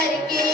करके